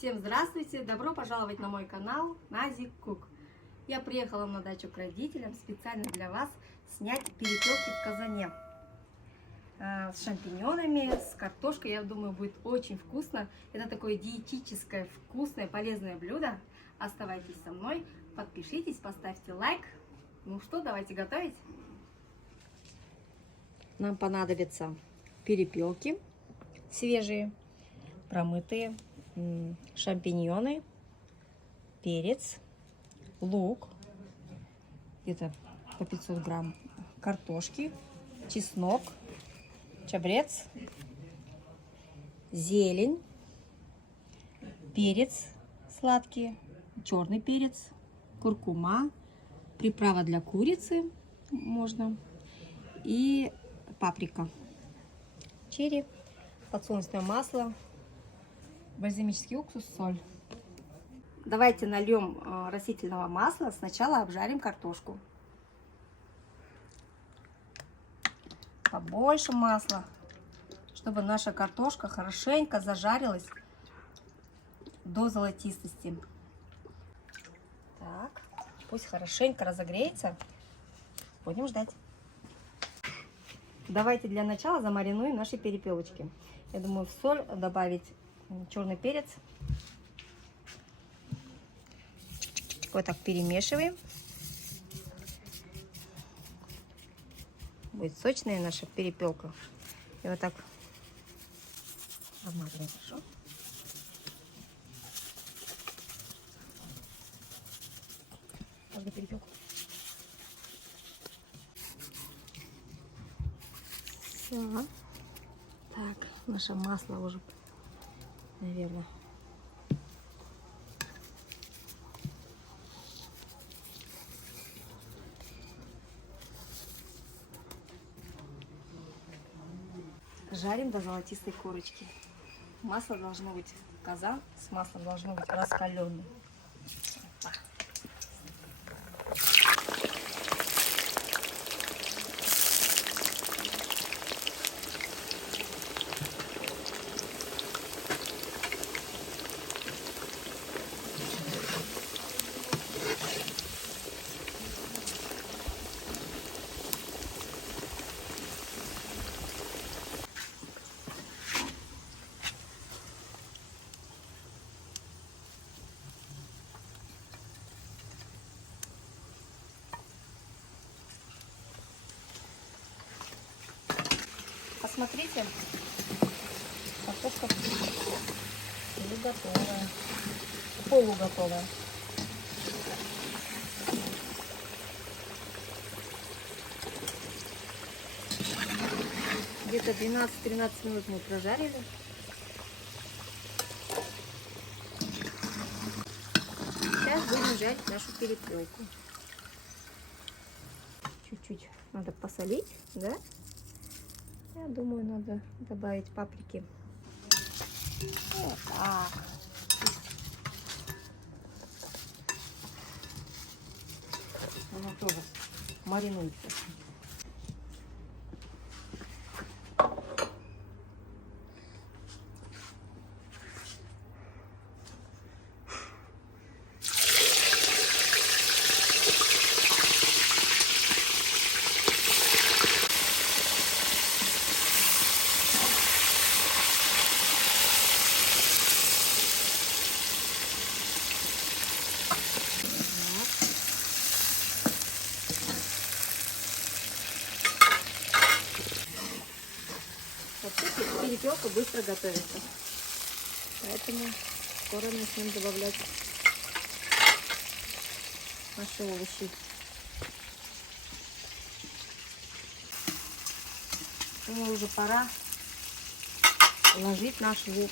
Всем здравствуйте! Добро пожаловать на мой канал Нази Кук. Я приехала на дачу к родителям специально для вас снять перепелки в казане. С шампиньонами, с картошкой, я думаю, будет очень вкусно. Это такое диетическое, вкусное, полезное блюдо. Оставайтесь со мной, подпишитесь, поставьте лайк. Ну что, давайте готовить. Нам понадобятся перепелки свежие, промытые, шампиньоны, перец, лук, где-то по 500 грамм, картошки, чеснок, чабрец, зелень, перец сладкий, черный перец, куркума, приправа для курицы можно и паприка, черри, подсолнечное масло, бальзамический уксус, соль. Давайте нальем растительного масла. Сначала обжарим картошку. Побольше масла, чтобы наша картошка хорошенько зажарилась до золотистости. Так, пусть хорошенько разогреется. Будем ждать. Давайте для начала замаринуем наши перепелочки. Я думаю, в соль добавить черный перец. Вот так перемешиваем. Будет сочная наша перепелка. И вот так обмазываем хорошо. Можно перепелку. Все. Так, наше масло уже, наверное, жарим до золотистой корочки. Масло должно быть, казан с маслом должно быть раскаленным. Посмотрите, картошка уже готовая, полуготовая. Где-то 12-13 минут мы прожарили. Сейчас будем жарить нашу перепелку. Чуть-чуть надо посолить, да? Я думаю, надо добавить паприки. Вот так. Она тоже маринуется. Вообще перепелка быстро готовится, поэтому скоро начнем добавлять наши овощи. Думаю, уже пора ложить наш лук.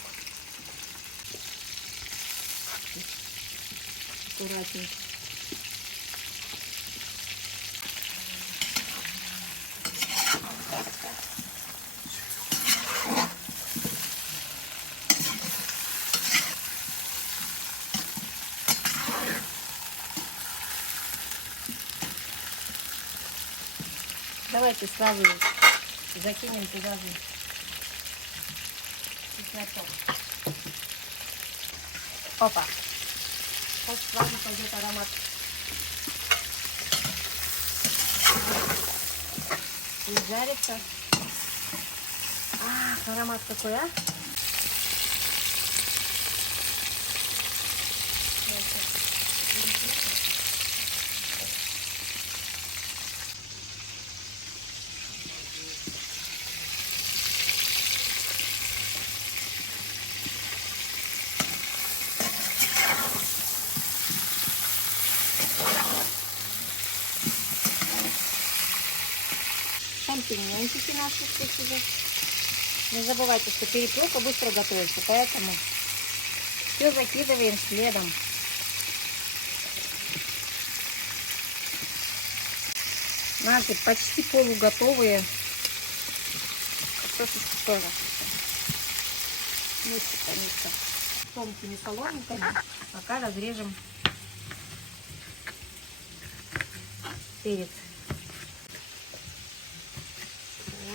Аккуратненько. Давайте сразу закинем туда же чесночок. Опа. Вот сразу пойдет аромат. И жарится. Аромат какой, а? Шампиньончики наши вкусили. Не забывайте, что перепелка быстро готовится, поэтому все закидываем следом. Наши почти полуготовые. Картошечку тоже. Несколько. Тонкими соломинками пока разрежем перец.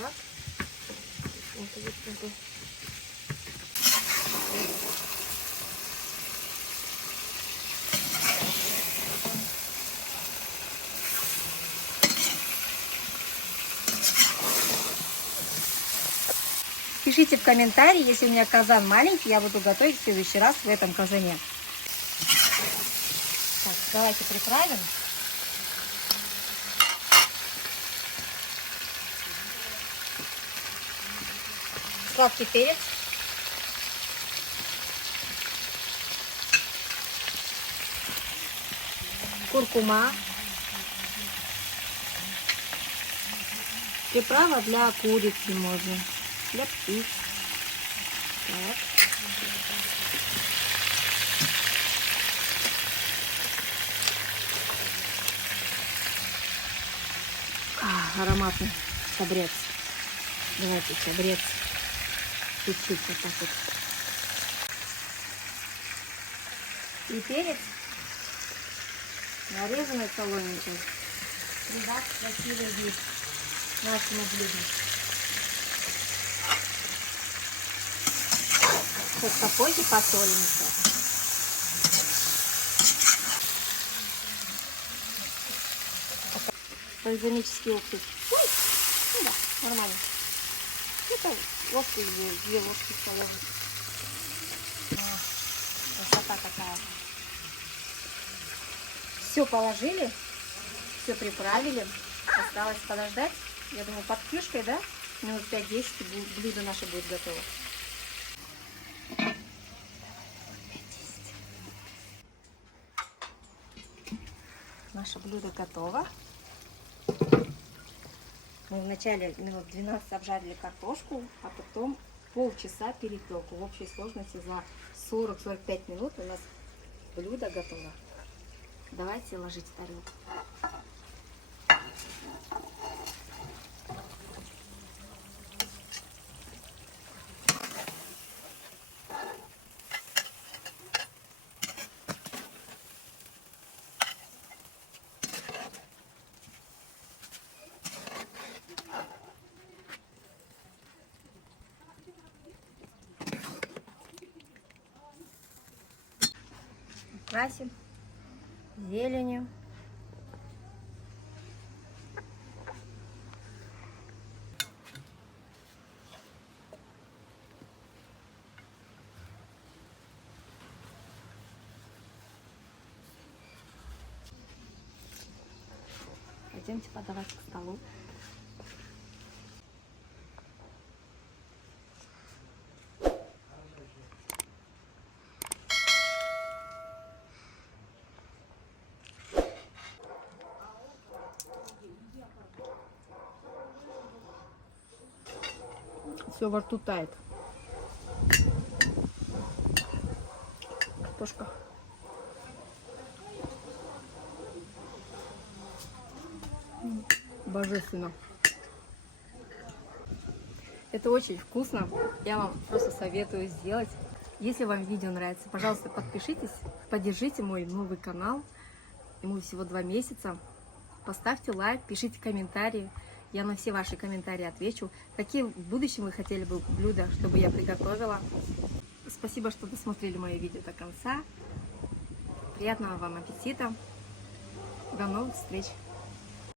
Так. Вот. Пишите в комментарии, если у меня казан маленький, я буду готовить в следующий раз в этом казане. Так, давайте приправим. Сладкий перец. Куркума. Приправа для курицы можно. Для птиц. Так. Ароматный чабрец. Давайте чабрец. Чуть-чуть вот так вот. И перец, нарезанный соломенькой, придаст красивый вид нашему блюду. Сейчас попозже посолим еще. Бальзамический уксус. Ой, ну да, нормально. Это ложки, 2 ложки столовые. Красота какая. Все положили, все приправили. Осталось подождать. Я думаю, под крышкой, да? Минут 5-10 блюдо наше будет готово. Наше блюдо готово. Мы вначале минут 12 обжарили картошку, а потом полчаса перепелку. В общей сложности за 40-45 минут у нас блюдо готово. Давайте ложить в тарелку. Красим зеленью. Пойдемте подавать к столу. Все во рту тает. Картошка. Божественно. Это очень вкусно. Я вам просто советую сделать. Если вам видео нравится, пожалуйста, подпишитесь, поддержите мой новый канал. Ему всего 2 месяца. Поставьте лайк, пишите комментарии. Я на все ваши комментарии отвечу. Какие в будущем вы хотели бы блюда, чтобы я приготовила. Спасибо, что досмотрели мое видео до конца. Приятного вам аппетита. До новых встреч!